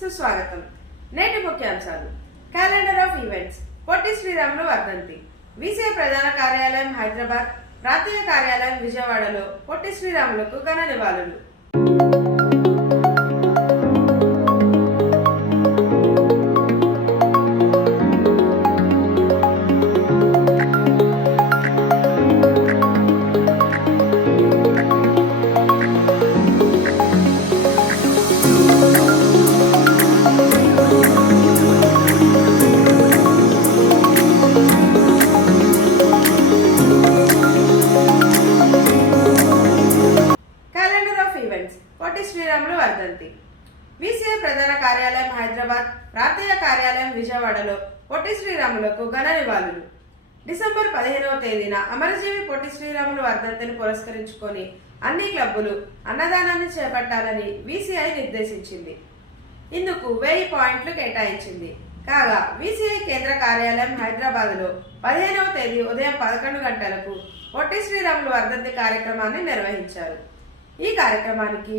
సుస్వాగతం. నేటి ముఖ్యాంశాలు. Calendar of events Potti Sriramulu వర్ధంతి. విసిఐ ప్రధాన కార్యాలయం హైదరాబాద్. ప్రాంతీయ కార్యాలయం విజయవాడలో పొట్టి శ్రీరాములకు ఘన నివాళులు. హైదరాబాద్ ప్రాంతీయ కార్యాలయం విజయవాడలో పొట్టి శ్రీరాములకు ఘన నివాళులు. డిసెంబర్ పదిహేనవ తేదీన అమరజీవి పొట్టి శ్రీరాములు వర్ధంతిని పురస్కరించుకొని అన్ని క్లబ్బులు అన్నదానాన్ని చేపట్టాలని వీసీఐ నిర్దేశించింది. ఇందుకు వెయ్యి పాయింట్లు కేటాయించింది. కాగా వీసీఐ కేంద్ర కార్యాలయం హైదరాబాద్లో పదిహేనవ తేదీ ఉదయం పదకొండు గంటలకు పొట్టి శ్రీరాములు వర్ధంతి కార్యక్రమాన్ని నిర్వహించారు. ఈ కార్యక్రమానికి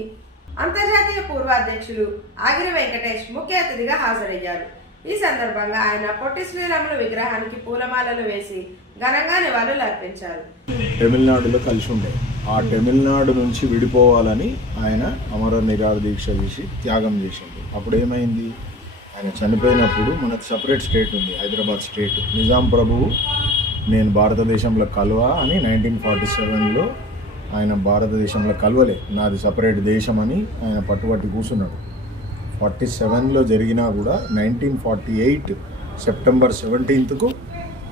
అంతర్జాతీయ పూర్వ అధ్యక్షులు ఆగిరి వెంకటేష్ ముఖ్య అతిథిగా హాజరయ్యారు. ఈ సందర్భంగా ఆయన పొట్టి శ్రీరాములు విగ్రహానికి పూలమాలలు వేసి ఘనంగా నివాళులు అర్పించారు. తమిళనాడులో కలిసి ఉండే. ఆ తమిళనాడు నుంచి విడిపోవాలని ఆయన అమర నిరాహార దీక్ష చేసి త్యాగం చేసింది అప్పుడు ఏమైంది ఆయన చనిపోయినప్పుడు మనకు సపరేట్ స్టేట్ ఉంది. హైదరాబాద్ స్టేట్ నిజాం ప్రభువు నేను భారతదేశంలో కలువా అని నైన్టీన్ ఫార్టీ సెవెన్లో ఆయన భారతదేశంలో కలవలే. నాది సపరేట్ దేశం అని ఆయన పట్టుబట్టి కూర్చున్నాడు. ఫార్టీ సెవెన్లో జరిగినా కూడా నైన్టీన్ ఫార్టీ ఎయిట్ సెప్టెంబర్ సెవెంటీన్త్కు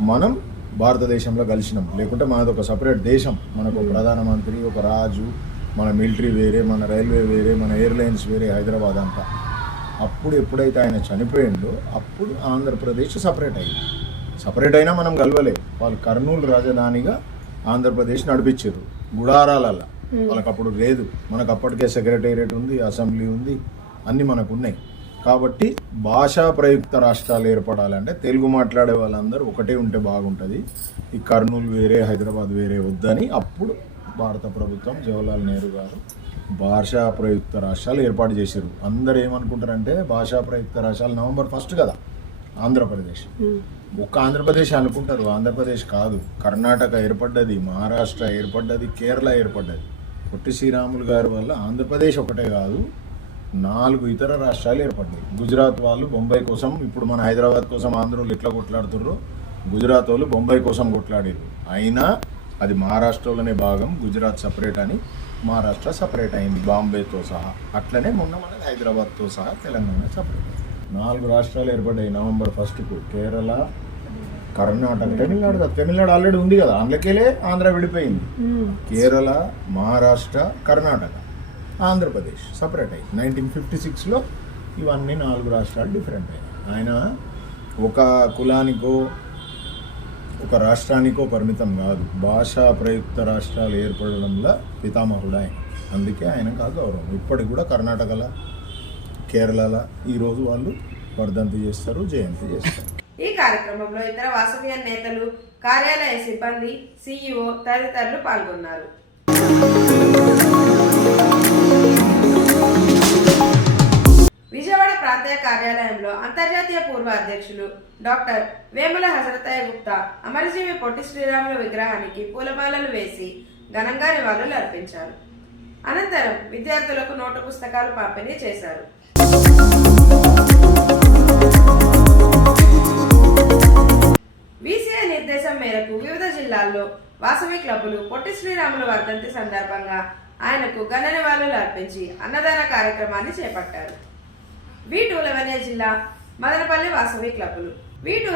మనం భారతదేశంలో కలిసినాం. లేకుంటే మనది ఒక సపరేట్ దేశం. మనకు ఒక ప్రధానమంత్రి ఒక రాజు మన మిలిటరీ వేరే మన రైల్వే వేరే మన ఎయిర్లైన్స్ వేరే హైదరాబాద్ అంతా. అప్పుడు ఎప్పుడైతే ఆయన చనిపోయిందో అప్పుడు ఆంధ్రప్రదేశ్ సపరేట్ అయింది. సపరేట్ అయినా మనం కలవలే. వాళ్ళు కర్నూలు రాజధానిగా ఆంధ్రప్రదేశ్ నడిపించారు. గుడారాలల్లా. వాళ్ళకి అప్పుడు లేదు. మనకు అప్పటికే సెక్రటేరియట్ ఉంది అసెంబ్లీ ఉంది అన్నీ మనకు ఉన్నాయి కాబట్టి భాషా ప్రయుక్త రాష్ట్రాలు ఏర్పడాలంటే తెలుగు మాట్లాడే వాళ్ళందరూ ఒకటే ఉంటే బాగుంటుంది. ఈ కర్నూలు వేరే హైదరాబాద్ వేరే వద్దని అప్పుడు భారత ప్రభుత్వం జవహర్లాల్ నెహ్రూ గారు భాషా ప్రయుక్త రాష్ట్రాలు ఏర్పాటు చేశారు. అందరు ఏమనుకుంటారంటే భాషా ప్రయుక్త రాష్ట్రాలు నవంబర్ ఫస్ట్ కదా. ఆంధ్రప్రదేశ్. ఒక్క ఆంధ్రప్రదేశ్ అనుకుంటారు ఆంధ్రప్రదేశ్ కాదు. కర్ణాటక ఏర్పడ్డది మహారాష్ట్ర ఏర్పడ్డది కేరళ ఏర్పడ్డది. పొట్టి శ్రీరాములు గారి వల్ల ఆంధ్రప్రదేశ్ ఒకటే కాదు నాలుగు ఇతర రాష్ట్రాలు ఏర్పడ్డాయి. గుజరాత్ వాళ్ళు బొంబాయి కోసం ఇప్పుడు మన హైదరాబాద్ కోసం ఆంధ్రోళ్ళు ఎట్లా కొట్లాడుతుర్రో గుజరాత్ వాళ్ళు బొంబాయి కోసం కొట్లాడారు అయినా అది మహారాష్ట్రలోనే భాగం గుజరాత్ సపరేట్ అని మహారాష్ట్ర సపరేట్ అయింది బాంబేతో సహా. అట్లనే మొన్న మనది హైదరాబాద్తో సహా తెలంగాణ సపరేట్ అయింది. నాలుగు రాష్ట్రాలు ఏర్పడ్డాయి. నవంబర్ ఫస్ట్కు కేరళ కర్ణాటక తమిళనాడు కాదు. తమిళనాడు ఆల్రెడీ ఉంది కదా. అందులోకెళ్ళే ఆంధ్ర విడిపోయింది. కేరళ మహారాష్ట్ర కర్ణాటక ఆంధ్రప్రదేశ్ సపరేట్ అయ్యి. నైన్టీన్ ఫిఫ్టీ సిక్స్లో ఇవన్నీ నాలుగు రాష్ట్రాలు డిఫరెంట్ అయ్యాయి ఆయన ఒక కులానికో ఒక రాష్ట్రానికో పరిమితం కాదు. భాషా ప్రయుక్త రాష్ట్రాలు ఏర్పడడంలో పితామహుడు ఆయన. అందుకే ఆయనకు ఆ గౌరవం. ఇప్పటికి కూడా కర్ణాటకలో. కేరళలో ఈరోజు వాళ్ళు వర్ధంతి చేస్తారు జయంతి చేస్తారు. ఈ కార్యక్రమంలో ఇతర వాసవ్య నేతలు కార్యాలయ సిబ్బంది సిఇఓ తదితరులు పాల్గొన్నారు. విజయవాడ ప్రాంతీయ కార్యాలయంలో అంతర్జాతీయ పూర్వ అధ్యక్షులు డాక్టర్ వేముల హజరతయ్య గుప్తా అమరజీవి పొట్టి శ్రీరాముల విగ్రహానికి పూలమాలలు వేసి ఘనంగా నివాళులు అర్పించారు. అనంతరం విద్యార్థులకు నోటు పుస్తకాలు పంపిణీ చేశారు. బీసీఐ నిర్దేశం మేరకు వివిధ జిల్లాల్లో వాసవి క్లబ్బులు పొట్టి శ్రీరాముల వర్ధంతి సందర్భంగా ఆయనకు ఘన నివాళులు అర్పించి అన్నదాన కార్యక్రమాన్ని చేపట్టారు. వి టూ జిల్లా మదనపల్లి వాసవి క్లబ్బులు. వి టూ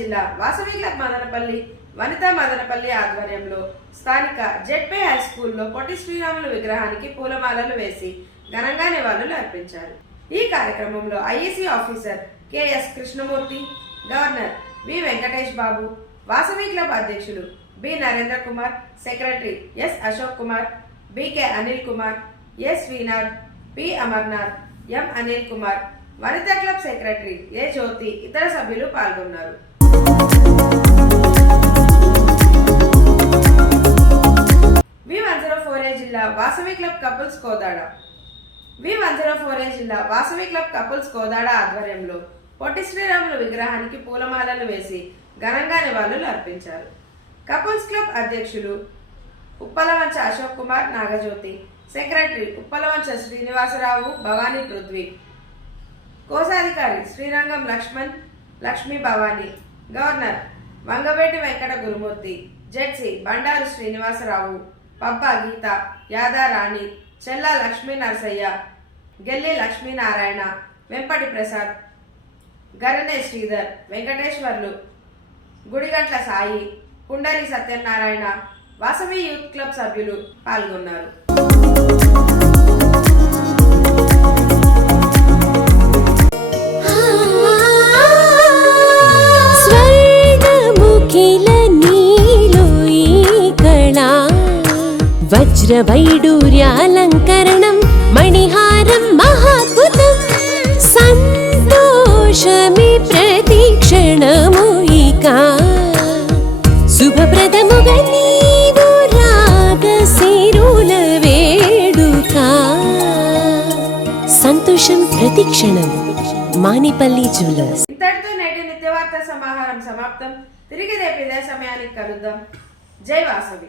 జిల్లా వాసవి క్లబ్ మదనపల్లి వనితా మదనపల్లి ఆధ్వర్యంలో స్థానిక జెడ్పే హై స్కూల్లో పొట్టి శ్రీరాములు విగ్రహానికి పూలమాలలు వేసి ఘనంగా నివాళులు అర్పించారు. ఈ కార్యక్రమంలో IAC officer KS Krishnamurthy governor V Venkatesh Babu Vasavi club అధ్యక్షులు B Narendra Kumar secretary S Ashok Kumar BK Anil Kumar S Veenath P Amarnath M Anil Kumar Vanitha club secretary A Jyothi ఇతర సభ్యులు పాల్గొన్నారు. V one zero four A జిల్లా Vasavi club couples Kodad. V one zero four A జిల్లా Vasavi club couples Kodad ఆధ్వర్యంలో పొట్టి శ్రీరాములు విగ్రహానికి పూలమాలలు వేసి ఘనంగా నివాళులు అర్పించారు. కపుల్స్ క్లబ్ అధ్యక్షులు ఉప్పలవంచ అశోక్ కుమార్ నాగజ్యోతి సెక్రటరీ ఉప్పలవంచ శ్రీనివాసరావు భవానీ పృథ్వీ కోశాధికారి Srirangam Laxman Lakshmi Bhavani governor Vangaveti Venkata Gurumurthy ZC Bandaru Srinivasarao Pabba Geetha Yada Rani Chella Lakshmi Narasaiah Gelli Lakshminarayana Vempati Prasad Garane Sridhar Venkateswarlu Gudigantla Sai Pundari Satyanarayana Vasavi youth club సభ్యులు పాల్గొన్నారు. വജ്രവൈഡൂര്യാലങ്കരണം മണിഹാരം മഹാത്ഭുതം സന്തോഷമേ പ്രതീക്ഷണമൂയിക ശുഭപ്രദമുക സമാഹാരം സമാപ്തം. തിരികെ സമയാనికి ജയ് വാസവി